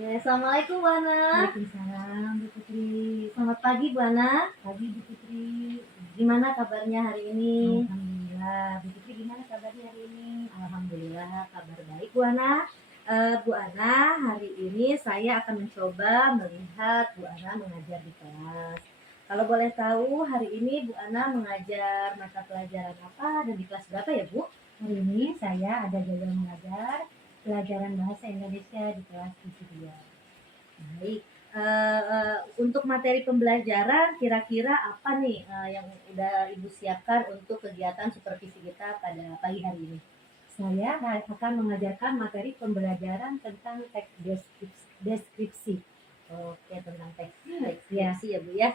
Oke, Assalamualaikum Bu Ana. Waalaikumsalam Bu Putri. Selamat pagi Bu Ana. Pagi Bu Putri. Gimana kabarnya hari ini? Alhamdulillah. Bu Putri gimana kabarnya hari ini? Alhamdulillah kabar baik Bu Ana. Bu Ana, hari ini saya akan mencoba melihat Bu Ana mengajar di kelas. Kalau boleh tahu hari ini Bu Ana mengajar mata pelajaran apa dan di kelas berapa ya Bu? Hari ini saya ada jadwal mengajar pelajaran bahasa Indonesia di kelas 7. Baik. Untuk materi pembelajaran kira-kira apa nih yang udah Ibu siapkan untuk kegiatan supervisi kita pada pagi hari ini? Saya akan mengajarkan materi pembelajaran tentang teks deskripsi. Oke, tentang teks Ya. deskripsi ya Bu ya.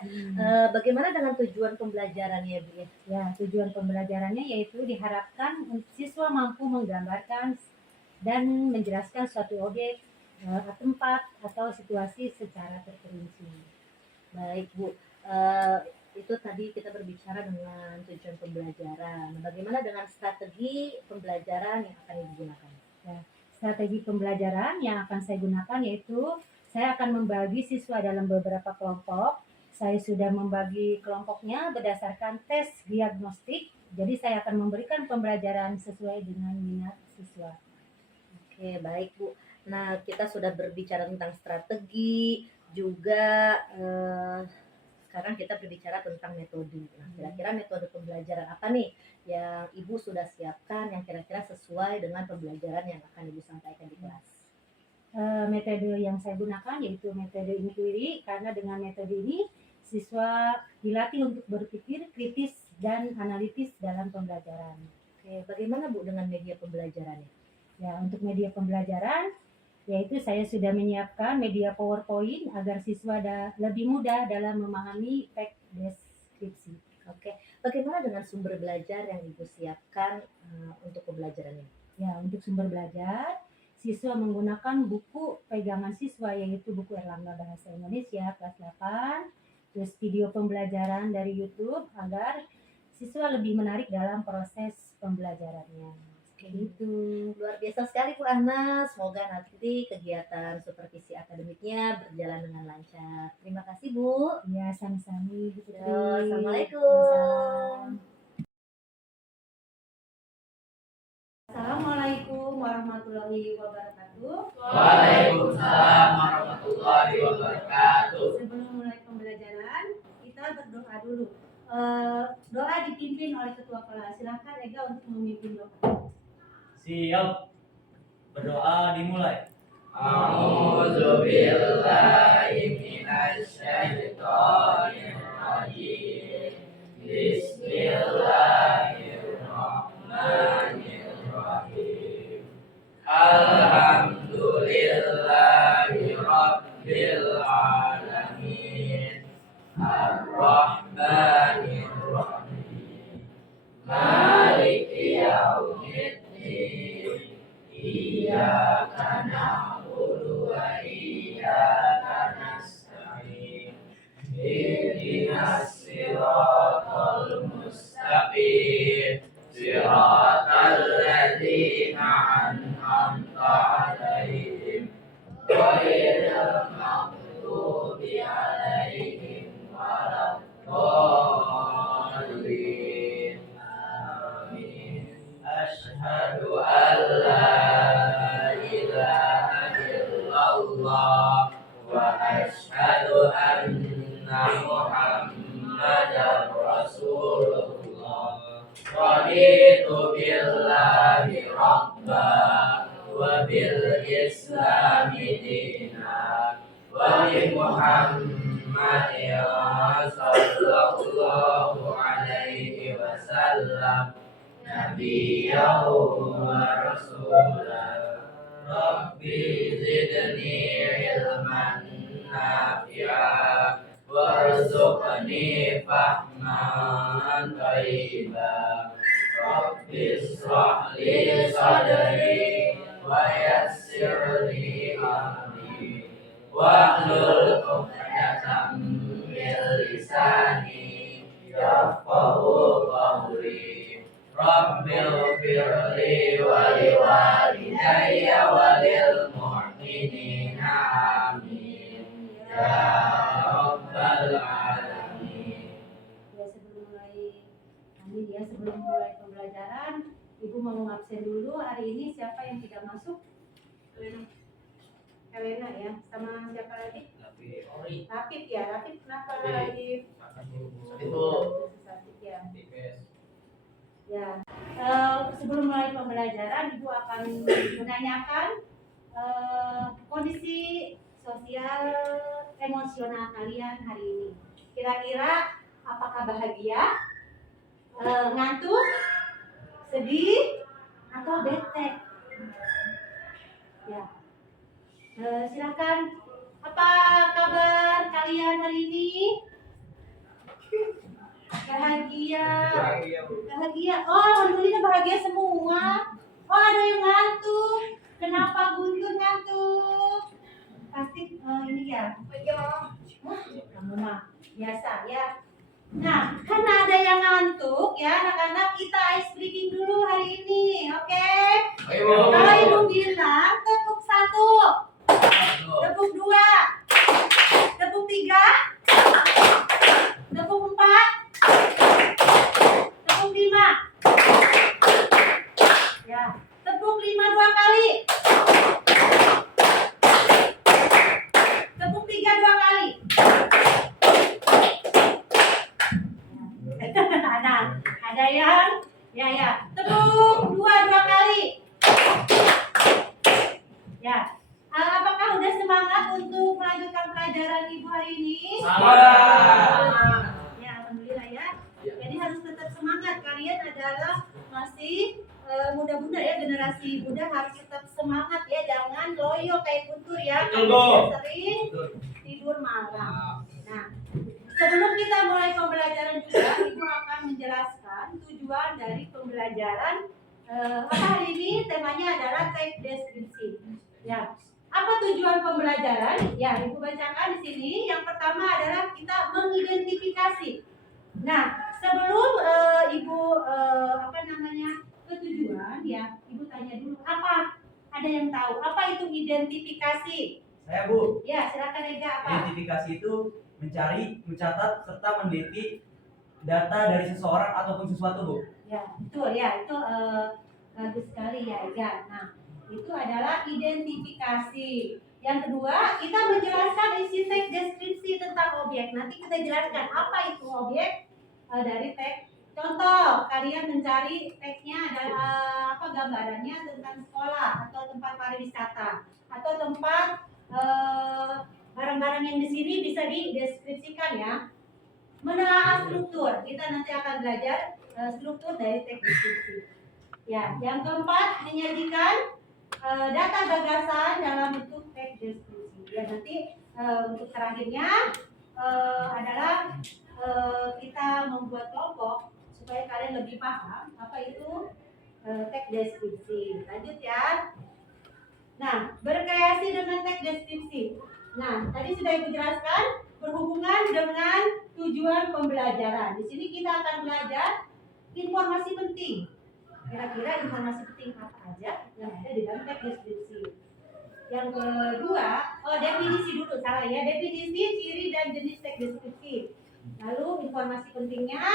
Bagaimana dengan tujuan pembelajarannya Bu ya? Ya, tujuan pembelajarannya yaitu diharapkan siswa mampu menggambarkan dan menjelaskan suatu objek, tempat atau situasi secara terperinci. Baik Bu, itu tadi kita berbicara dengan tujuan pembelajaran. Bagaimana dengan strategi pembelajaran yang akan digunakan? Ya, strategi pembelajaran yang akan saya gunakan yaitu saya akan membagi siswa dalam beberapa kelompok. Saya sudah membagi kelompoknya berdasarkan tes diagnostik. Jadi saya akan memberikan pembelajaran sesuai dengan minat siswa. Oke, baik Bu. Nah, kita sudah berbicara tentang strategi, juga sekarang kita berbicara tentang metode. Nah, kira-kira metode pembelajaran apa nih yang Ibu sudah siapkan yang kira-kira sesuai dengan pembelajaran yang akan Ibu sampaikan di kelas? Metode yang saya gunakan yaitu metode inquiry, karena dengan metode ini siswa dilatih untuk berpikir kritis dan analitis dalam pembelajaran. Oke, bagaimana Bu dengan media pembelajarannya? Ya, untuk media pembelajaran yaitu saya sudah menyiapkan media PowerPoint agar siswa lebih mudah dalam memahami teks deskripsi. Oke, bagaimana dengan sumber belajar yang Ibu siapkan untuk pembelajarannya? Ya, untuk sumber belajar, siswa menggunakan buku pegangan siswa yaitu buku Erlangga Bahasa Indonesia kelas 8, terus video pembelajaran dari YouTube agar siswa lebih menarik dalam proses pembelajarannya. Itu luar biasa sekali Bu Ana. Semoga nanti kegiatan supervisi akademiknya berjalan dengan lancar. Terima kasih Bu. Ya, sama-sama Bu Putri. Assalamualaikum. Assalamualaikum warahmatullahi wabarakatuh. Waalaikumsalam warahmatullahi wabarakatuh. Sebelum mulai pembelajaran, kita berdoa dulu. Doa dipimpin oleh ketua kelas. Silakan Ega untuk memimpin doa. Siap. Berdoa dimulai. A'udzubillahi minasyaitonir rajim. Bismillahirrahmanirrahim. Alhamdulillahi rabbil alamin. Ar-Rahmanir Rahim. Maliki yaumiddin. Iyyaka na'budu wa iyyaka nasta'in. Ihdinas siratal mustaqim. Siratal ladzina an'amta 'alaihim ghairil maghdubi 'alaihim waladdallin. Amin. Asyhadu an la ilaha illallah wa asyhadu anna Muhammadar Rasulullah. Raditu billahi rabba wa bil islami dina wa bi Muhammadin sallallahu alaihi wasallam nabiyyahu wa rasulah. Rabbi zidni ilman nafi'a warzuqni fahman thayyiba. Rabbi ishrah li sadri wa yassir li amri wahlul 'uqdatam min lisani yafqahu qawli. Rabbil firli wa liwalidayya wa lil mu'minina sebelum mulai pembelajaran, Ibu mau ngabsen dulu hari ini. Siapa yang tidak masuk? Helena ya, sama siapa lagi? Rapid ya, Rapid kenapa lagi? Sakit ya. Ya, sebelum mulai pembelajaran, Ibu akan menanyakan kondisi sosial emosional kalian hari ini. Kira-kira apakah bahagia, ngantuk, sedih, atau bete? Ya, silakan. Apa kabar kalian hari ini? Bahagia. Oh, alhamdulillah bahagia semua. Oh, ada yang ngantuk. Kenapa Guntur ngantuk? Pasti ini ya. Kamu mah biasa ya. Nah, karena ada yang ngantuk ya, anak-anak, kita ice breaking dulu hari ini, oke? Kalau Ibu bilang tepuk 1, tepuk 2, tepuk 3, tepuk 4, tepuk 5. Ya, tepuk 5 2 kali. Tepuk 3 2 kali. Ada yang ya tepuk 2 kali. Ya, apakah udah semangat untuk melanjutkan pelajaran Ibu hari ini? Ya, alhamdulillah ya. Jadi harus tetap semangat. Kalian adalah masih muda-muda ya, generasi muda, harus tetap semangat ya. Jangan loyo kayak Guntur ya. Kalian sering tidur malam. Nah, sebelum kita mulai pembelajaran juga, Ibu akan menjelaskan tujuan dari pembelajaran. Hari ini temanya adalah teks deskripsi. Ya, apa tujuan pembelajaran? Ya, Ibu bacakan di sini. Yang pertama adalah kita mengidentifikasi. Nah, sebelum Ibu ketujuan, ya, Ibu tanya dulu apa? Ada yang tahu apa itu identifikasi? Saya Bu. Ya, silakan Ega, apa? Identifikasi itu mencari, mencatat, serta meneliti data dari seseorang ataupun sesuatu, Bu. Ya, betul ya, itu bagus sekali ya Ega. Nah, itu adalah identifikasi. Yang kedua, kita menjelaskan isi teks deskripsi tentang objek. Nanti kita jelaskan apa itu objek dari teks. Contoh, kalian mencari teksnya adalah gambarannya tentang sekolah atau tempat pariwisata atau tempat barang-barang yang di sini bisa dideskripsikan ya. Menelaah struktur, kita nanti akan belajar struktur dari teks deskripsi. Ya, yang keempat, menyajikan data gagasan dalam bentuk teks deskripsi. Ya, nanti untuk terakhirnya adalah kita membuat kelompok supaya kalian lebih paham apa itu teks deskripsi. Lanjut ya. Nah, berkreasi dengan teks deskripsi. Nah, tadi sudah Ibu jelaskan berhubungan dengan tujuan pembelajaran. Di sini kita akan belajar informasi penting. Kira-kira informasi penting apa aja yang ada di dalam teks deskripsi. Yang kedua, definisi dulu, salah ya. Definisi, ciri dan jenis teks deskripsi. Lalu informasi pentingnya,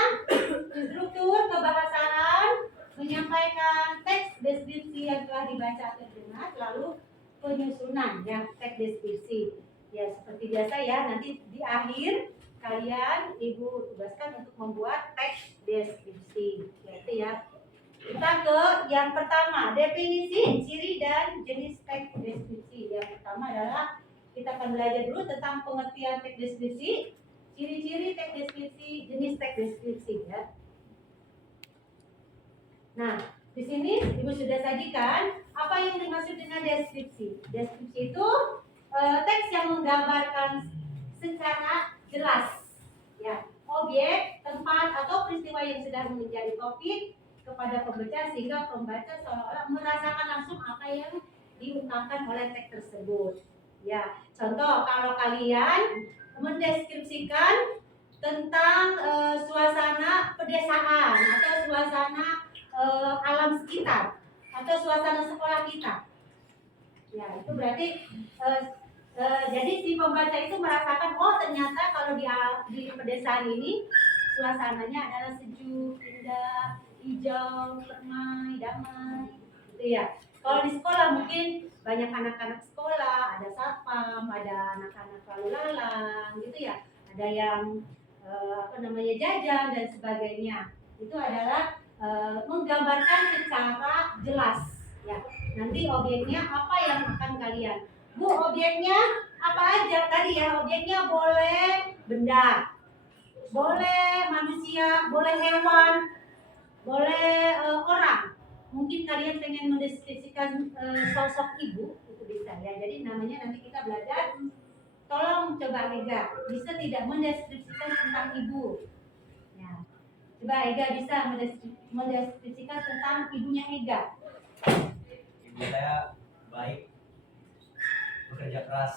struktur kebahasaan, menyampaikan teks deskripsi yang telah dibaca atau dengar, lalu penyusunan ya teks deskripsi. Ya, seperti biasa ya, nanti di akhir kalian Ibu tugaskan untuk membuat teks deskripsi. Yaitu ya. Kita ke yang pertama, definisi, ciri dan jenis teks deskripsi. Yang pertama adalah kita akan belajar dulu tentang pengertian teks deskripsi, ciri-ciri teks deskripsi, jenis teks deskripsi ya. Nah, di sini Ibu sudah sajikan apa yang dimaksud dengan deskripsi. Deskripsi itu teks yang menggambarkan secara jelas ya objek, tempat atau peristiwa yang sedang menjadi topik kepada pembaca sehingga pembaca seolah-olah merasakan langsung apa yang diungkapkan oleh teks tersebut. Ya, contoh kalau kalian mendeskripsikan tentang suasana pedesaan atau suasana alam sekitar atau suasana sekolah kita. Ya, itu berarti jadi si pembaca itu merasakan oh ternyata kalau di pedesaan ini suasananya adalah sejuk, indah, hijau, permai, damai, gitu ya. Kalau di sekolah mungkin banyak anak-anak sekolah, ada satpam, ada anak-anak lalu lalang, gitu ya. Ada yang jajan dan sebagainya. Itu adalah menggambarkan secara jelas, ya. Nanti objeknya apa yang akan kalian. Bu, objeknya apa aja tadi ya? Objeknya boleh benda, boleh manusia, boleh hewan, boleh orang. Mungkin kalian pengen mendeskripsikan sosok ibu, itu bisa ya. Jadi namanya nanti kita belajar. Tolong coba Ega, bisa tidak mendeskripsikan tentang ibu? Ya. Coba Ega bisa mendeskripsikan tentang ibunya Ega. Ibu saya baik, bekerja keras.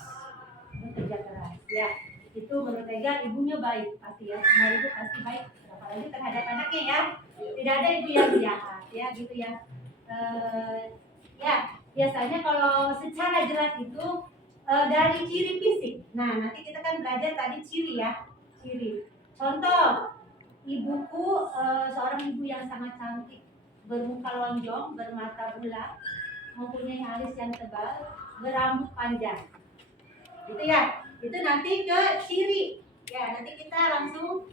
Bekerja keras, ya. Itu menurut Ega ibunya baik pasti ya. Semua ibu pasti baik, apalagi terhadap anaknya ya. Tidak ada ibu yang jahat ya, gitu ya. Ya, biasanya kalau secara jelas itu dari ciri fisik. Nah, nanti kita kan belajar tadi ciri ya, ciri. Contoh, ibuku seorang ibu yang sangat cantik, bermuka lonjong, bermata bulat, mempunyai alis yang tebal, berambut panjang. Gitu ya. Itu nanti ke ciri. Ya, nanti kita langsung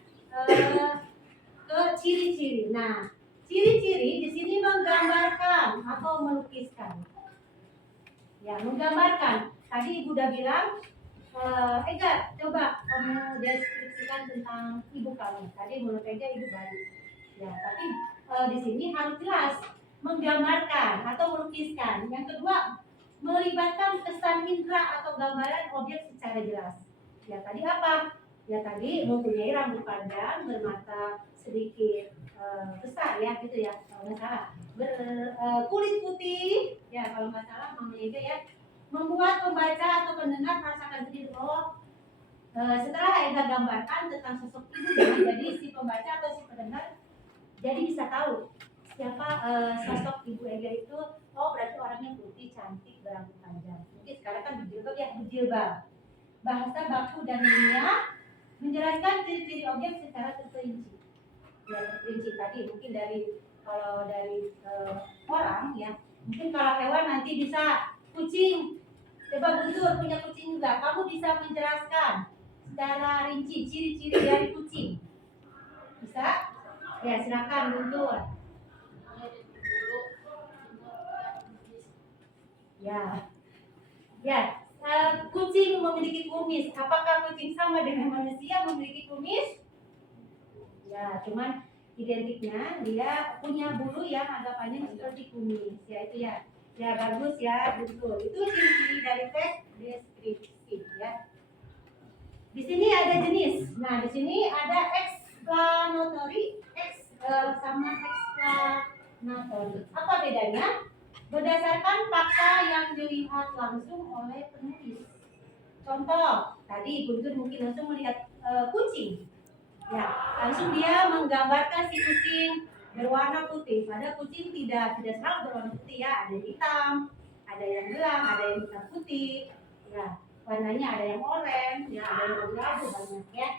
ke ciri-ciri. Nah, ciri-ciri di sini menggambarkan atau melukiskan. Ya, menggambarkan. Tadi Ibu udah bilang, Ega, coba kamu deskripsikan tentang ibu kamu. Tadi menurut Ega ibu baik. Ya, tapi di sini harus jelas menggambarkan atau melukiskan. Yang kedua, melibatkan kesan indera atau gambaran objek secara jelas. Ya, tadi apa? Ya, tadi mempunyai rambut panjang, bermata sedikit besar ya, gitu ya, kalau nggak salah. Kulit putih, ya kalau nggak salah Mama Ega ya, membuat pembaca atau pendengar merasakan sendiri. Setelah Ega gambarkan tentang sosok ibu, jadi si pembaca atau si pendengar jadi bisa tahu siapa sosok ibu Ega itu. Oh, berarti orangnya putih, cantik, berambut panjang. Mungkin sekarang kan berjilbab ya, berjilbab. Bahasa baku dan ilmiah menjelaskan ciri-ciri objek secara terperinci. Ya, terperinci tadi mungkin kalau dari orang ya, mungkin kalau hewan nanti bisa kucing. Coba Guntur punya kucing juga, kamu bisa menjelaskan secara rinci ciri-ciri dari kucing. Bisa? Ya, silakan Guntur. Ya, kucing memiliki kumis. Apakah kucing sama dengan manusia memiliki kumis? Ya, cuman identiknya dia punya bulu yang agak panjang seperti kumis. Ya, itu ya. Ya, bagus ya, betul. Itu ciri-ciri dari teks deskripsi ya. Di sini ada jenis. Nah, di sini ada explanatory, sama explanatory. Apa bedanya? Berdasarkan fakta yang dilihat langsung oleh penulis. Contoh, tadi Guntur mungkin langsung melihat kucing. Ya, langsung dia menggambarkan si kucing berwarna putih. Pada kucing tidak selalu berwarna putih ya, ada yang hitam, ada yang gelang, ada yang hitam putih. Ya, warnanya ada yang oranye, ya, ada yang abu-abu banyak ya.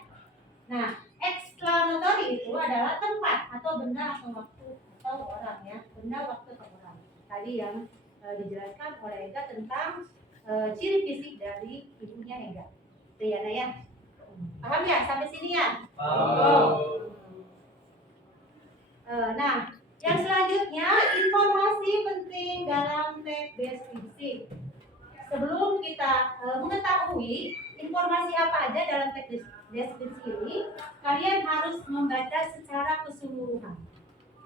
Nah, explanatory itu adalah tempat atau benda atau waktu atau orang ya, benda, waktu atau orang. Tadi yang dijelaskan oleh Ega tentang ciri fisik dari ibunya Ega. Itu ya, Naya. Paham ya sampai sini ya? Nah, yang selanjutnya informasi penting dalam teks deskripsi. Sebelum kita mengetahui informasi apa aja dalam teks deskripsi ini, kalian harus membaca secara keseluruhan.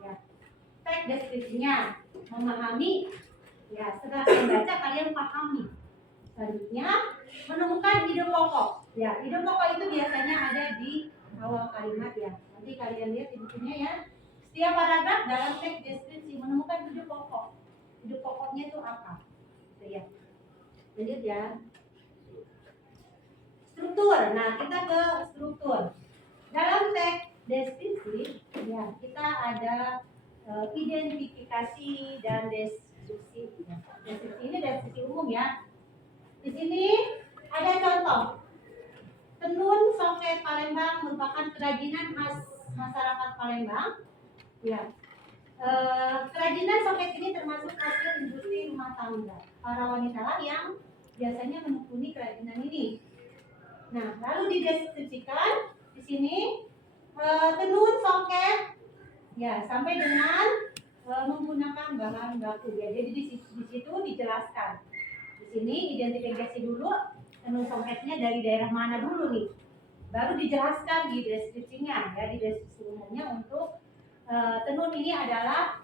Ya. Teks deskripsinya, memahami. Ya, setelah kalian baca, kalian pahami. Selanjutnya, menemukan ide pokok. Ya, ide pokok itu biasanya ada di awal kalimat ya. Nanti kalian lihat di bukunya ya. Setiap paragraf dalam teks deskripsi menemukan ide pokok. Ide pokoknya itu apa? Gitu ya. Lanjut ya. Struktur. Nah, kita ke struktur. Dalam teks deskripsi, ya kita ada identifikasi dan deskripsi. Deskripsi ini deskripsi umum ya. Di sini ada contoh. Tenun soket Palembang merupakan kerajinan khas masyarakat Palembang. Ya. Kerajinan soket ini termasuk hasil industri rumah tangga. Para wanita lah yang biasanya menekuni kerajinan ini. Nah, lalu dideskripsikan di sini tenun soket ya sampai dengan menggunakan bahan baku ya. Jadi di situ dijelaskan. Di sini identifikasi dulu tenun soketnya dari daerah mana dulu nih. Baru dijelaskan di deskripsinya ya, di deskripsi umumnya untuk tenun ini adalah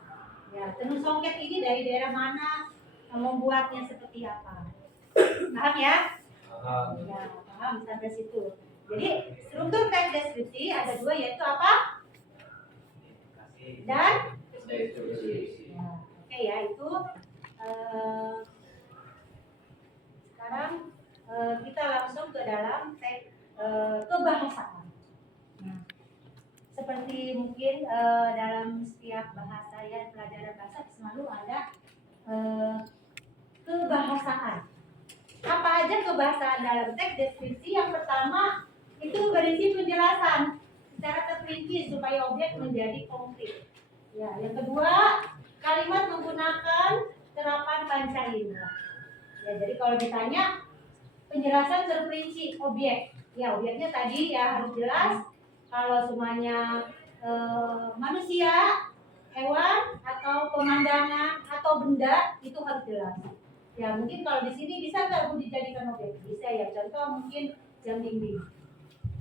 ya tenun soket ini dari daerah mana, membuatnya seperti apa. Paham ya? Ya, paham sampai situ. Jadi struktur teks deskripsi ada dua, yaitu apa? Dan Deskripsi. ya, oke ya itu sekarang kita langsung ke dalam teks kebahasaan. Nah, seperti mungkin dalam setiap bahasa ya pelajaran bahasa selalu ada kebahasaan. Apa aja kebahasaan dalam teks deskripsi? Yang pertama itu berisi penjelasan secara terperinci supaya objek menjadi konkret. Ya, yang kedua kalimat menggunakan terapan panca indera. Ya, jadi kalau ditanya penjelasan terperinci objek, ya objeknya tadi ya harus jelas. Kalau semuanya manusia, hewan, atau pemandangan, atau benda itu harus jelas. Ya mungkin kalau di sini bisa nggak Bu dijadikan objek? Bisa ya. Contoh mungkin jam dinding.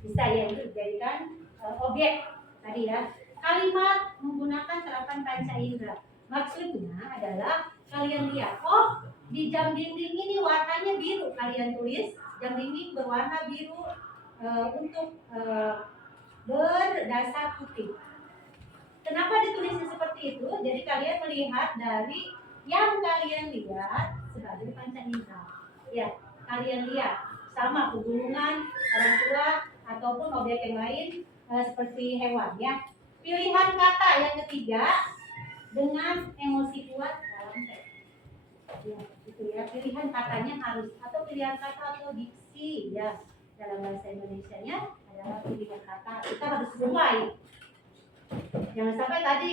Bisa ya itu dijadikan objek tadi ya. Kalimat menggunakan terapan panca indera. Maksudnya adalah kalian lihat, oh di jam dinding ini warnanya biru. Kalian tulis jam dinding berwarna biru untuk berdasar putih. Kenapa ditulisnya seperti itu? Jadi kalian melihat dari yang kalian lihat sebagai panca indera. Ya, kalian lihat sama pegunungan, orang tua ataupun objek yang lain seperti hewan ya. Pilihan kata yang ketiga dengan emosi kuat dalam teks. Ya, itu ya. Pilihan katanya harus atau pilihan kata atau diksi ya. Dalam bahasa Indonesianya adalah pilihan kata. Kita harus sesuai. Jangan sampai tadi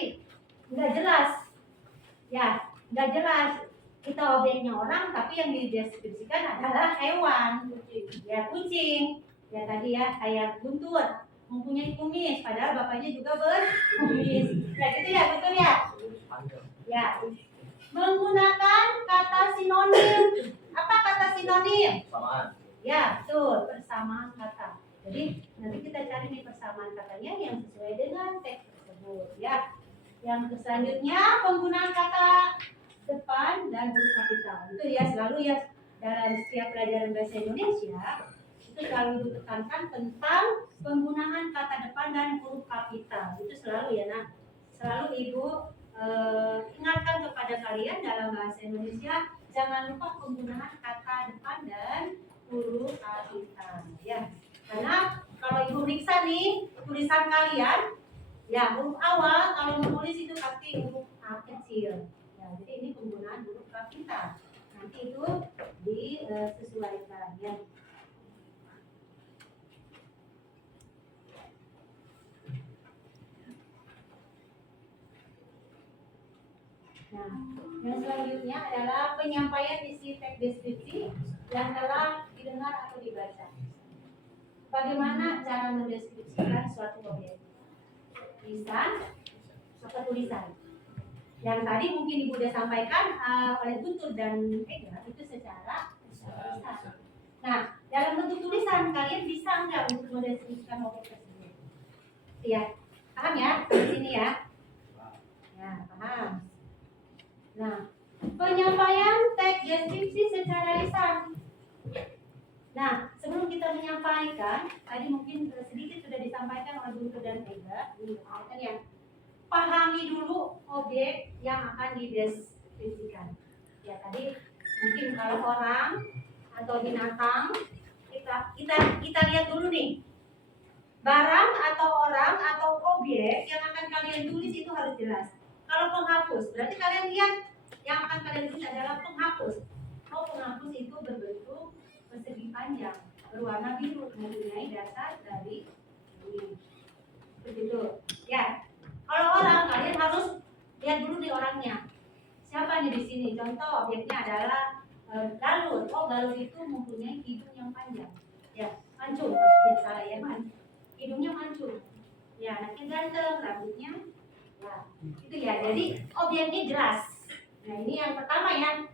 nggak jelas. Ya, nggak jelas. Kita objeknya orang, tapi yang dideskripsikan adalah hewan. Ya, kucing. Ya tadi ya, kayak guntur. Mempunyai kumis, padahal bapaknya juga berkumis. Ya gitu ya, betul ya? Ya. Menggunakan kata sinonim. Apa kata sinonim? Samaan. Ya, betul, persamaan kata. Jadi nanti kita cari nih persamaan katanya yang sesuai dengan teks tersebut. Ya. Yang selanjutnya penggunaan kata depan dan huruf kapital. Itu ya selalu ya dalam setiap pelajaran bahasa Indonesia itu selalu ditekankan tentang penggunaan kata depan dan huruf kapital. Itu selalu ya, nah selalu Ibu ingatkan kepada kalian dalam bahasa Indonesia jangan lupa penggunaan kata depan dan huruf kapital ya. Karena kalau Ibu periksa nih tulisan kalian ya huruf awal kalau menulis itu pasti huruf A kecil. Ya, jadi ini penggunaan huruf kapital. Nanti itu disesuaikan ya. Nah, yang selanjutnya adalah penyampaian isi teks deskripsi yang telah didengar atau dibaca. Bagaimana cara mendeskripsikan suatu objek? Lisan atau tulisan? Yang tadi mungkin Ibu sudah sampaikan oleh Guntur dan Ega itu secara tulisan. Nah, dalam bentuk tulisan kalian bisa enggak untuk mendeskripsikan objek tersebut? Iya, paham ya? Di sini ya. Ya, paham. Nah, penyampaian teks deskripsi secara lisan. Nah, sebelum kita menyampaikan, tadi mungkin sedikit sudah disampaikan oleh Guntur dan Ega, disampaikan ya. Pahami dulu objek yang akan dideskripsikan. Ya, tadi mungkin kalau orang atau binatang, kita lihat dulu nih. Barang atau orang atau objek yang akan kalian tulis itu harus jelas. Kalau penghapus, berarti kalian lihat yang akan kalian tulis adalah penghapus. Oh, penghapus itu berbentuk persegi panjang, berwarna biru, mempunyai dasar dari ini. Begitu. Ya. Kalau orang kalian harus lihat dulu nih orangnya. Siapa nih di sini? Contoh objeknya adalah galur. Oh, galur itu mempunyai hidung yang panjang. Ya, mancung maksudnya salah ya, hidungnya mancung. Ya, anaknya ganteng, rambutnya. Ya, itu ya. Jadi objeknya jelas. Nah, ini yang pertama ya.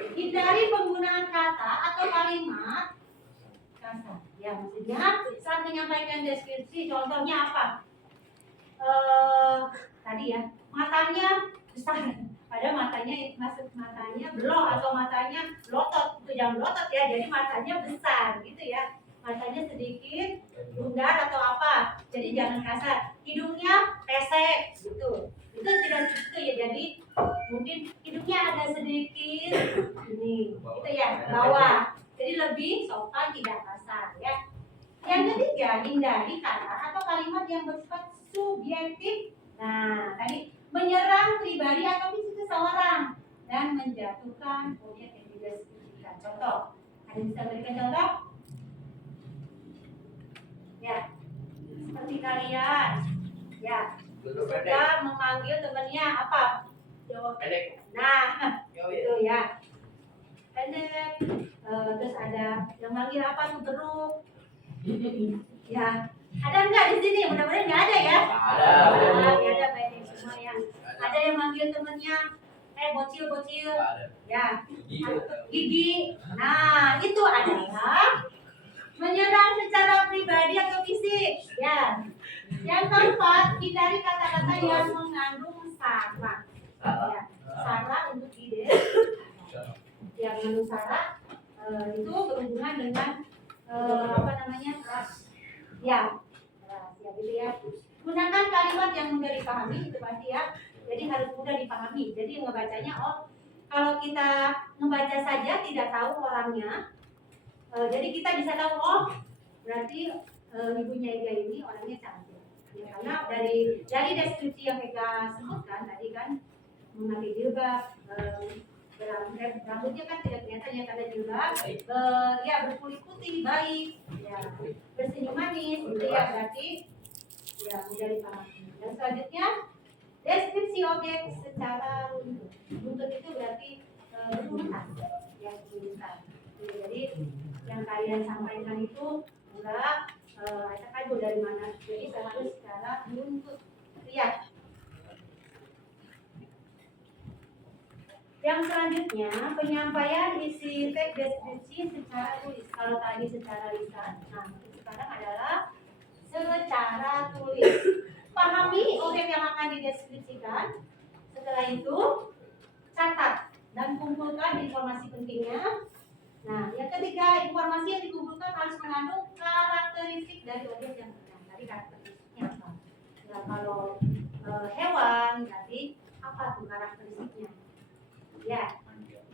Hindari penggunaan kata atau kalimat kasar. Ya, maksudnya saat menyampaikan deskripsi, contohnya apa? Tadi ya, matanya besar. Padahal matanya maksud matanya belok atau matanya belotot, itu jangan belotot ya. Jadi matanya besar gitu ya. Matanya sedikit bundar atau apa. Jadi jangan kasar. Hidungnya pesek gitu. Itu tidak gitu ya. Jadi mungkin hidungnya agak sedikit ini, gitu ya, bawah. Jadi lebih sopan, tidak kasar ya. Yang ketiga, hindari kata atau kalimat yang bersifat subjektif. Nah, tadi menyerang pribadi atau misi seseorang dan menjatuhkan objek yang dideskripsikan. Contoh, ada yang bisa berikan contoh? Ya, seperti kalian, ya, suka memanggil temannya apa? Jawab. Pendek. Nah, itu ya, pendek. Terus ada yang manggil apa tuh teruk? Ya, ada nggak di sini? Mudah-mudahan nggak ada ya. Ada. Ada banyak semua ya. Ada yang manggil temennya, bocil. Ya, gigi. Nah, itu adalah menyerang secara pribadi atau fisik. Ya. Yang keempat, hindari kata-kata yang mengandung sara. Ya, sara untuk ide. Yang mengandung sara itu berhubungan dengan apa namanya ras. Ya, gitu ya. Gunakan kalimat yang mudah dipahami itu pasti ya. Jadi harus mudah dipahami. Jadi ngebacanya, oh kalau kita membaca saja tidak tahu orangnya, jadi kita bisa tahu oh berarti ibunya Ega ini orangnya cantik. Ya, karena dari deskripsi yang Ega sebutkan tadi kan memakai jilbab, rambutnya kan tidak kelihatan ya karena jilbab, ya berkulit putih baik, ya bersenyum manis, gitu ya berarti ya mudah dipahami. Dan selanjutnya deskripsi objek secara runtut. Runtut itu berarti berurutan, ya berurutan. Jadi yang kalian sampaikan itu enggak acak aja dari mana. Jadi harus secara runtut. Lihat. Yang selanjutnya penyampaian isi teks deskripsi secara tulis. Kalau tadi secara lisan, nah sekarang adalah secara tulis. Pahami objek yang akan dideskripsikan. Setelah itu catat dan kumpulkan informasi pentingnya. Nah, yang ketiga, informasi yang dikumpulkan harus mengandung karakteristik dari objek yang terkait. Tadi karakteristiknya apa? Nah, kalau hewan, tadi apa tuh karakteristiknya? Ya.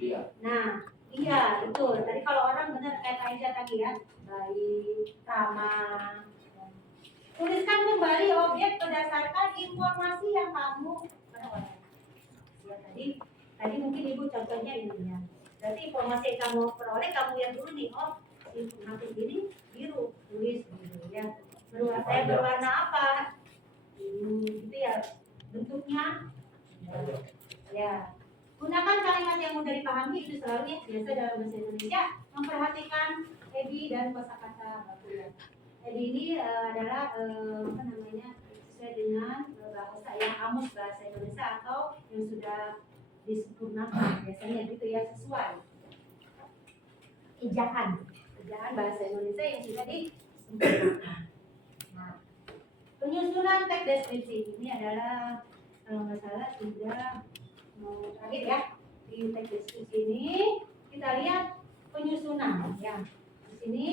Iya. Nah, iya betul. Tadi kalau orang benar kayak Aisyah tadi ya, baik, ramah. Tuliskan kembali objek berdasarkan informasi yang kamu peroleh. Ya, tadi mungkin ibu contohnya ini ya. Berarti informasi yang kamu peroleh kamu yang dulu nih, oh informasi ini biru, tulis biru ya. Berwarna apa? Gitu ya. Bentuknya. Ya. Gunakan kalimat yang mudah dipahami itu selalu ya biasa dalam bahasa Indonesia. Memperhatikan edi dan kosakata baku ya. Edi ini adalah apa namanya sesuai dengan bahasa yang kamus bahasa Indonesia atau yang sudah disempurnakan biasanya gitu ya sesuai ejaan bahasa Indonesia yang sudah disempurnakan. Nah, penyusunan teks deskripsi ini adalah kalau nggak salah sudah terakhir ya di teks deskripsi ini kita lihat penyusunan ya di sini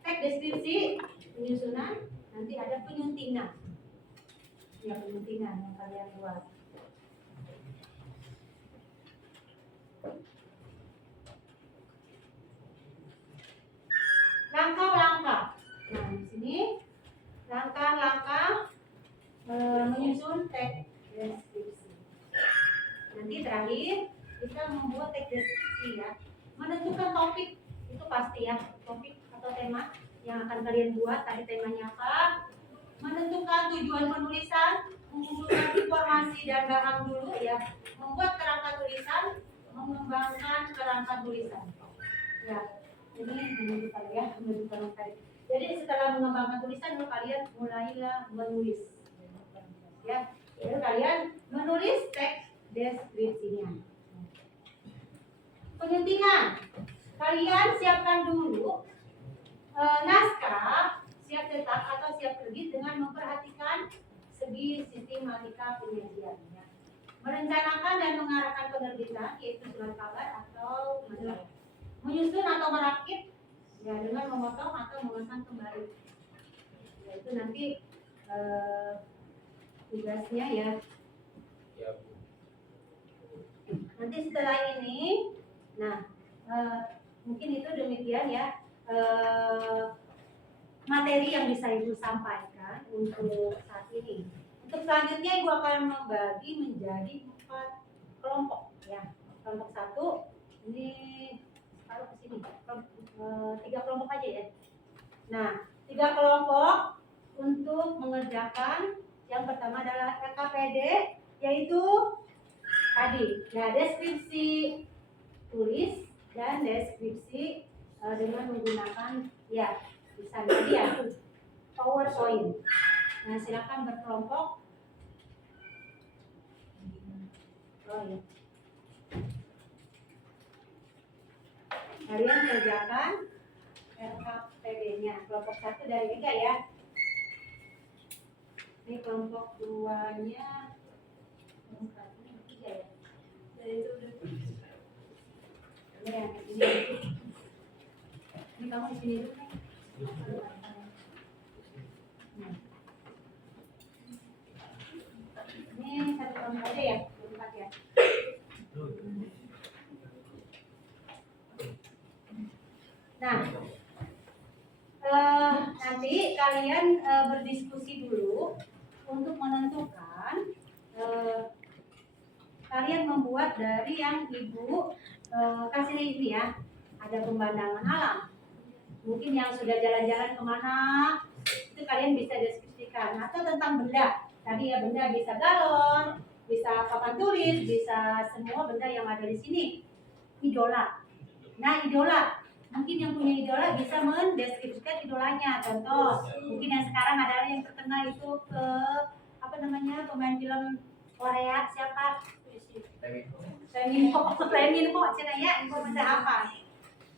teks deskripsi penyusunan nanti ada penyuntingan ya penyuntingan yang kalian buat langkah-langkah. Nah di sini langkah-langkah menyusun teks deskripsi. Nanti terakhir kita membuat teks deskripsi ya. Menentukan topik itu pasti ya, topik atau tema yang akan kalian buat. Tadi temanya apa? Menentukan tujuan penulisan, mengumpulkan info bagian belakang dulu ya. Membuat kerangka tulisan, mengembangkan kerangka tulisan. Ya, ini menunjukkan ya, menunjukkan tadi. Jadi setelah mengembangkan tulisan, kalian mulailah menulis. Ya, lalu kalian menulis teks deskripsinya. Penyuntingan, kalian siapkan dulu naskah siap cetak atau siap terbit dengan memperhatikan segi sistematika penyajiannya. Merencanakan dan mengarahkan penerbitan yaitu surat kabar atau majalah. Menyusun atau merakit ya dengan memotong atau memasang kembali. Ya, itu nanti tugasnya ya. Nanti setelah ini, nah mungkin itu demikian ya materi yang bisa Ibu sampaikan untuk saat ini. Untuk selanjutnya Ibu akan membagi menjadi 4 kelompok ya. Kelompok 1 ini taruh ke sini. 3 kelompok aja ya. Nah, 3 kelompok untuk mengerjakan yang pertama adalah LKPD yaitu tadi ya deskripsi tulis dan deskripsi dengan menggunakan ya bisa tadi ya PowerPoint. Nah, silakan berkelompok. Oh, ya. Kalian kerjakan RKPD-nya. Kelompok 1 dari 3 ya. Ini kelompok 2-nya. Kelompok 3 ya. Ini yang ini. Ini kamu di sini dulu nih. Ini 1 kelompok aja ya, 4 ya. Nah, nanti kalian berdiskusi dulu untuk menentukan kalian membuat dari yang Ibu kasih ini ya. Ada pemandangan alam. Mungkin yang sudah jalan-jalan kemana itu kalian bisa deskripsikan atau tentang benda. Tadi ya benda bisa galon, bisa papan tulis, bisa semua benda yang ada di sini. Idola. Nah, idola. Mungkin yang punya idola bisa mendeskripsikan idolanya. Contoh, mungkin yang sekarang adalah yang terkenal itu apa namanya pemain film Korea siapa? Leminho, cina ya, info bisa apa?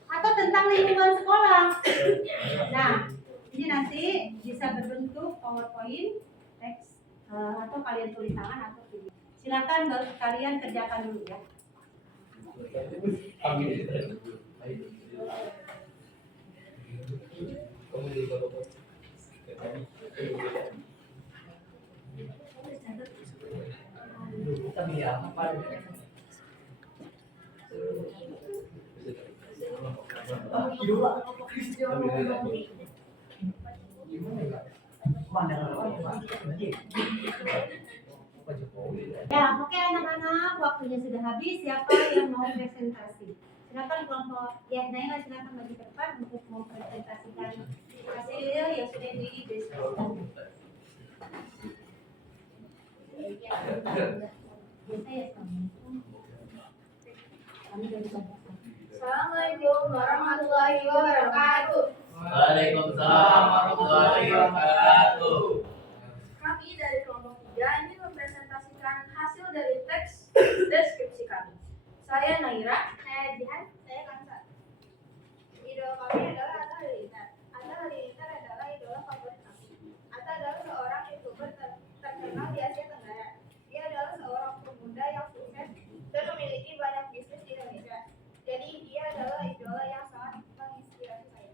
Atau tentang lingkungan sekolah. Nah, ini nanti bisa berbentuk PowerPoint, teks, atau kalian tulis tangan atau video. Silakan kalian kerjakan dulu ya. Ya, oke anak-anak, waktunya sudah habis. Siapa yang mau presentasi? Silakan kelompok ya, Naila silakan maju ke depan untuk mempresentasikan hasil yang sudah dideskripsikan. Biasa ya, Assalamualaikum warahmatullahi wabarakatuh. Waalaikumsalam warahmatullahi wabarakatuh. Kami dari kelompok 3 ingin mempresentasikan hasil dari teks deskripsi kami. Saya Naira, saya Jihan, saya Kansa. Idola kami adalah Atta Halilintar. Atta Halilintar adalah idola favorit kami. Atta adalah seorang YouTuber terkenal di Asia Tenggara. Dia adalah seorang pemuda yang sukses dan memiliki banyak bisnis di Indonesia. Jadi dia adalah idola yang sangat menginspirasi saya.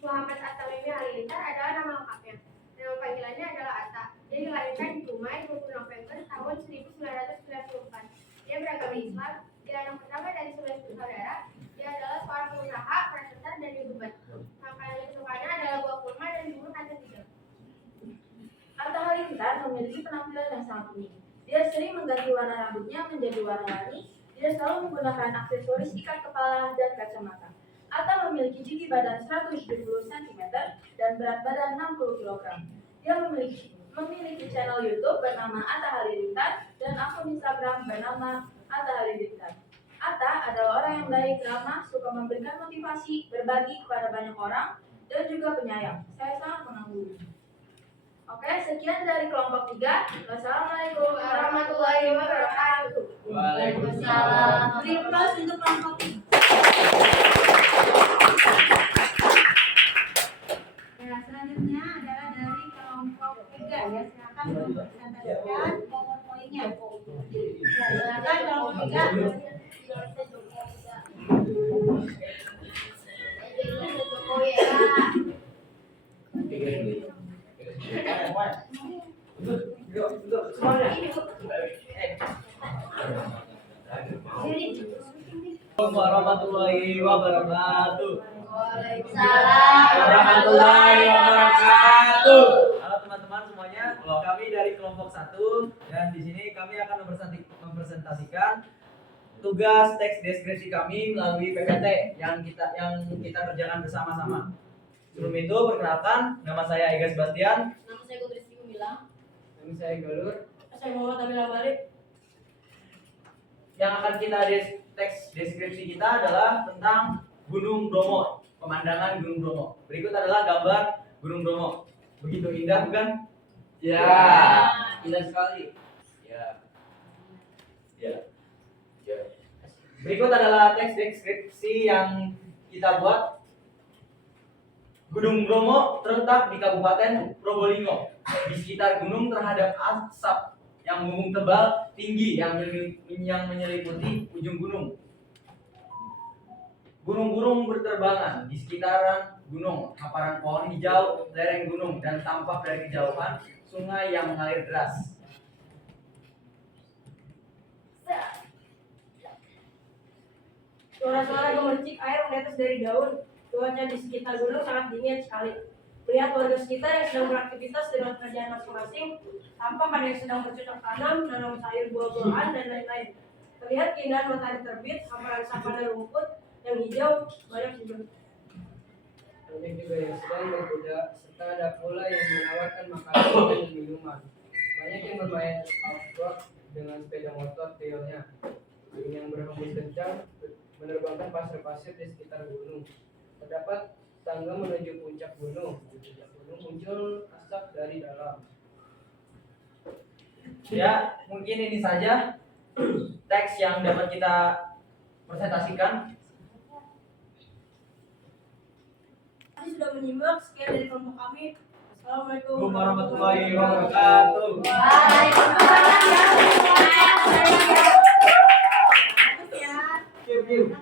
Muhammad Atta Mimi Halilintar adalah nama lengkapnya. Nama panggilannya adalah Atta. Dia dilahirkan di Dumai 20 November tahun 1994. Dia beragama Islam. Dia anak pertama dari 9 bersaudara. Dia adalah seorang pengusaha, presenter, dan youtuber. Makanan kesukaannya adalah buah kurma dan bubur kacang hijau. Atta Halilintar memiliki penampilan yang sangat unik. Dia sering mengganti warna rambutnya menjadi warna-warni. Dia selalu menggunakan aksesoris ikat kepala dan kacamata. Atta memiliki tinggi badan 170 cm dan berat badan 60 kg. Dia memiliki memiliki channel YouTube bernama Atta Halilintar dan akun Instagram bernama Atta Halilintar. Atta adalah orang yang baik, ramah, suka memberikan motivasi, berbagi kepada banyak orang, dan juga penyayang. Saya sangat mengagumi. Oke, sekian dari kelompok 3. Wassalamualaikum warahmatullahi wabarakatuh. Waalaikumsalam. Beri aplaus untuk kelompok 3. Ya, selanjutnya adalah dari kelompok 3 ya. Silakan presentasikan PowerPoint-nya. Ya, silakan kelompok 3. Assalamualaikum warahmatullahi wabarakatuh. Waalaikumsalam Warahmatullahi wabarakatuh. Halo teman-teman semuanya, kami dari kelompok 1 dan di sini kami akan mempresentasikan tugas teks deskripsi kami melalui PPT yang kita kerjakan bersama-sama. Sebelum itu perkenalkan, nama saya Ega Sebastian. Nama saya Putri Siti Gumilang. Nama saya Galur. Saya Muhammad Amila Balik. Yang akan kita teks deskripsi kita adalah tentang Gunung Bromo, pemandangan Gunung Bromo. Berikut adalah gambar Gunung Bromo. Begitu indah bukan? Ya, indah sekali. Ya. Ya. Ya. Berikut adalah teks deskripsi yang kita buat. Gunung Bromo terletak di Kabupaten Probolinggo. Di sekitar gunung terhadap asap yang membumbung tebal tinggi yang menyelimuti ujung gunung. Burung-burung berterbangan di sekitaran gunung, hamparan pohon hijau, lereng gunung, dan tampak dari kejauhan sungai yang mengalir deras. Suara-suara gemercik air menetes dari daun. Cuaca di sekitar gunung sangat dingin sekali. Melihat warga sekitar yang sedang beraktivitas dengan pekerjaan masing-masing, tampak ada yang sedang bercocok tanam, nanam sayur buah-buahan, dan lain-lain. Terlihat keindahan matahari terbit, hamparan savana rumput yang hijau, banyak sejuk. Banyak juga yang sedang berkuda, serta ada pula yang menawarkan makanan dan minuman. Banyak yang bermain off-road dengan sepeda motor trailnya. Angin yang berhembus kencang menerbangkan pasir-pasir di sekitar gunung. Terdapat tangga menuju puncak gunung. Di puncak gunung muncul asap dari dalam. Ya, mungkin ini saja teks yang dapat kita presentasikan. Kami sudah menyimak, sekian dari kelompok kami. Assalamualaikum Warahmatullahi wabarakatuh. Silakan duduk.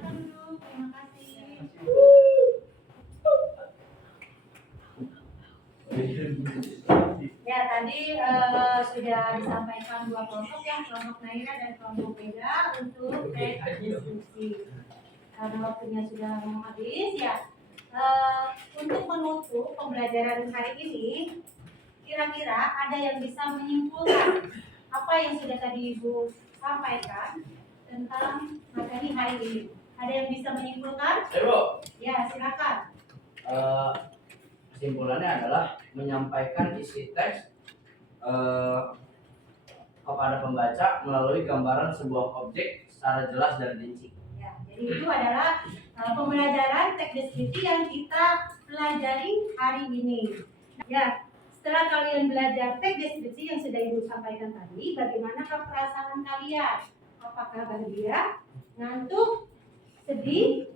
Terima kasih. Ya, tadi sudah disampaikan dua kelompok ya, kelompok Naira dan kelompok Beda untuk teks diskusi. Karena waktunya sudah mau habis ya, untuk menutup pembelajaran hari ini, kira-kira ada yang bisa menyimpulkan apa yang sudah tadi Ibu sampaikan tentang materi hari ini? Ada yang bisa menyimpulkan? Bu. Ya, silakan. Kesimpulannya adalah menyampaikan isi teks kepada pembaca melalui gambaran sebuah objek secara jelas dan rinci. Ya, jadi itu adalah pembelajaran teks deskripsi yang kita pelajari hari ini. Ya, setelah kalian belajar teks deskripsi yang sudah Ibu sampaikan tadi, bagaimana perasaan kalian? Apakah bahagia, ngantuk, sedih,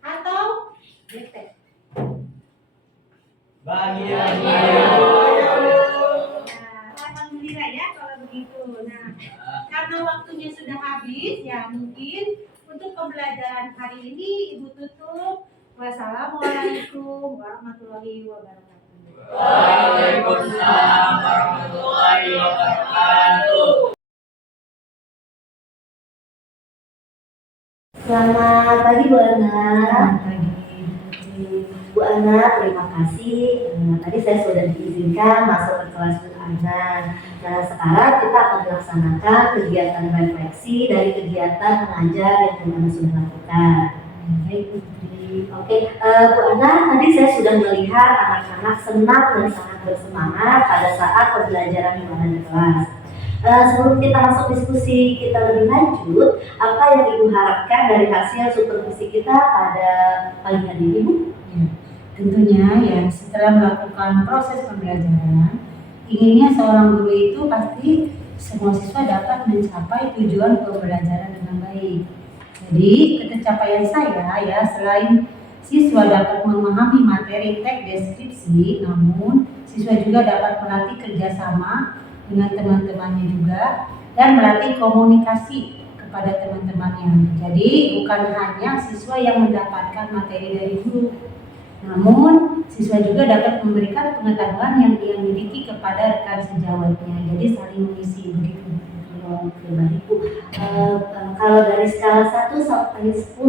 atau bete? Bahagia. Nah, alhamdulillah ya kalau begitu. Nah, karena waktunya sudah habis, ya mungkin untuk pembelajaran hari ini Ibu tutup. Wassalamualaikum warahmatullahi wabarakatuh. Waalaikumsalam warahmatullahi wabarakatuh. Selamat pagi Bu Ana. Bu Ana, terima kasih. Tadi saya sudah diizinkan masuk ke kelas Bu Ana. Nah, sekarang kita akan melaksanakan kegiatan refleksi dari kegiatan mengajar yang Bu Ana sudah lakukan. Baik, Putri. Oke, Bu Ana, tadi saya sudah melihat anak-anak senang dan sangat bersemangat pada saat pembelajaran di mana di kelas. Sebelum kita masuk diskusi kita lebih lanjut, apa yang Ibu harapkan dari hasil supervisi kita pada pagi hari ini, Bu? Ya, tentunya ya setelah melakukan proses pembelajaran, inginnya seorang guru itu pasti semua siswa dapat mencapai tujuan pembelajaran dengan baik. Jadi ketercapaian saya ya selain siswa dapat memahami materi teks deskripsi, namun siswa juga dapat melatih kerjasama dengan teman-temannya juga dan melatih komunikasi kepada teman-temannya. Jadi bukan hanya siswa yang mendapatkan materi dari guru, namun siswa juga dapat memberikan pengetahuan yang dia miliki kepada rekan sejawatnya. Jadi saling mengisi begitu. Oke, baik Bu. Kalau dari skala 1 sampai 10,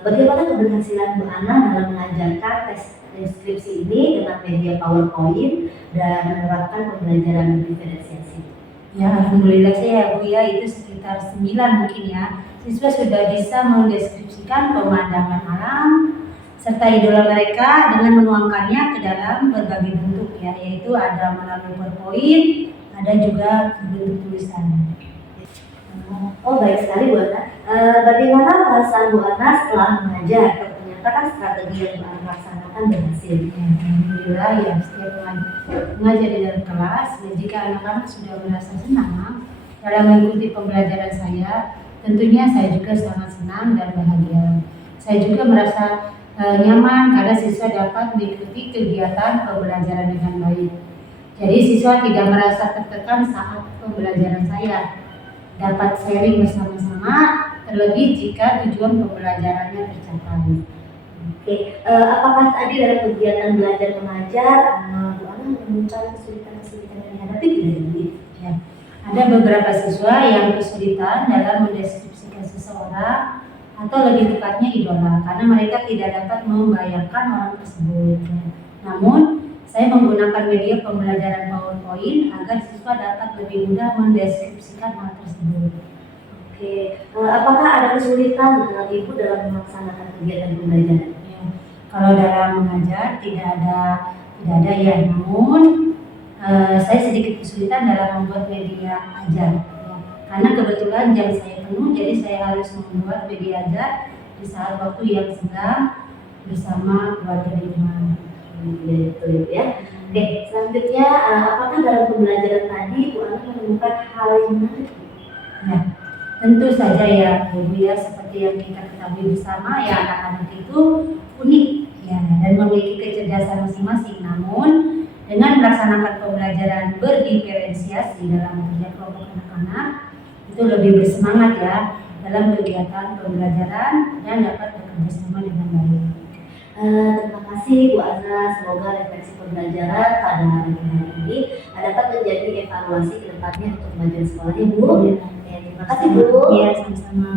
bagaimana keberhasilan Bu Ana dalam mengajarkan tes deskripsi ini dengan media PowerPoint dan menerapkan pembelajaran diferensiasi? Ya, alhamdulillah saya Bu ya itu sekitar 9 mungkin ya. Siswa sudah bisa mendeskripsikan pemandangan alam serta idola mereka dengan menuangkannya ke dalam berbagai bentuk ya, yaitu ada melalui PowerPoint, ada juga bentuk tulisan. Oh, baik sekali Bu Ana. Bagaimana perasaan Bu Ana setelah mengajar? Ternyata kan strategi yang Bu Ana laksanakan berhasil. Ya, alhamdulillah ya setiap mengajar di dalam kelas, dan jika anak-anak sudah merasa senang dalam mengikuti pembelajaran saya, tentunya saya juga sangat senang dan bahagia. Saya juga merasa nyaman karena siswa dapat mengikuti kegiatan pembelajaran dengan baik. Jadi siswa tidak merasa tertekan saat pembelajaran saya, dapat sharing bersama-sama, terlebih jika tujuan pembelajarannya tercapai. Oke, apakah tadi dalam kegiatan belajar mengajar, Bu Ana menemukan kesulitan-kesulitan yang dihadapi tidak Bu? Ya, ada beberapa siswa yang kesulitan dalam mendeskripsikan seseorang atau lebih tepatnya idola karena mereka tidak dapat membayangkan orang tersebut. Namun, saya menggunakan media pembelajaran PowerPoint agar siswa dapat lebih mudah mendeskripsikan hal tersebut. Oke, apakah ada kesulitan Ibu dalam melaksanakan kegiatan pembelajaran? Ya, kalau dalam mengajar tidak ada ya, namun saya sedikit kesulitan dalam membuat media ajar. Ya, karena kebetulan jam saya penuh, jadi saya harus membuat media ajar di saat waktu yang senggang bersama keluarga di rumah. Betul ya. Oke, selanjutnya apakah dalam pembelajaran tadi Bu Ana menemukan hal yang menarik? Ya, tentu saja ya Ibu ya, seperti yang kita ketahui bersama ya anak-anak itu unik ya dan memiliki kecerdasan masing-masing. Namun dengan melaksanakan pembelajaran berdiferensiasi dalam kerja kelompok anak-anak itu lebih bersemangat ya dalam kegiatan pembelajaran dan dapat bekerja sama dengan baik. Terima kasih Bu Ana, semoga refleksi pembelajaran pada hari ini dapat menjadi evaluasi ke depannya untuk kemajuan sekolahnya Bu. Ya. Ya, terima kasih Bu. Iya, sama-sama.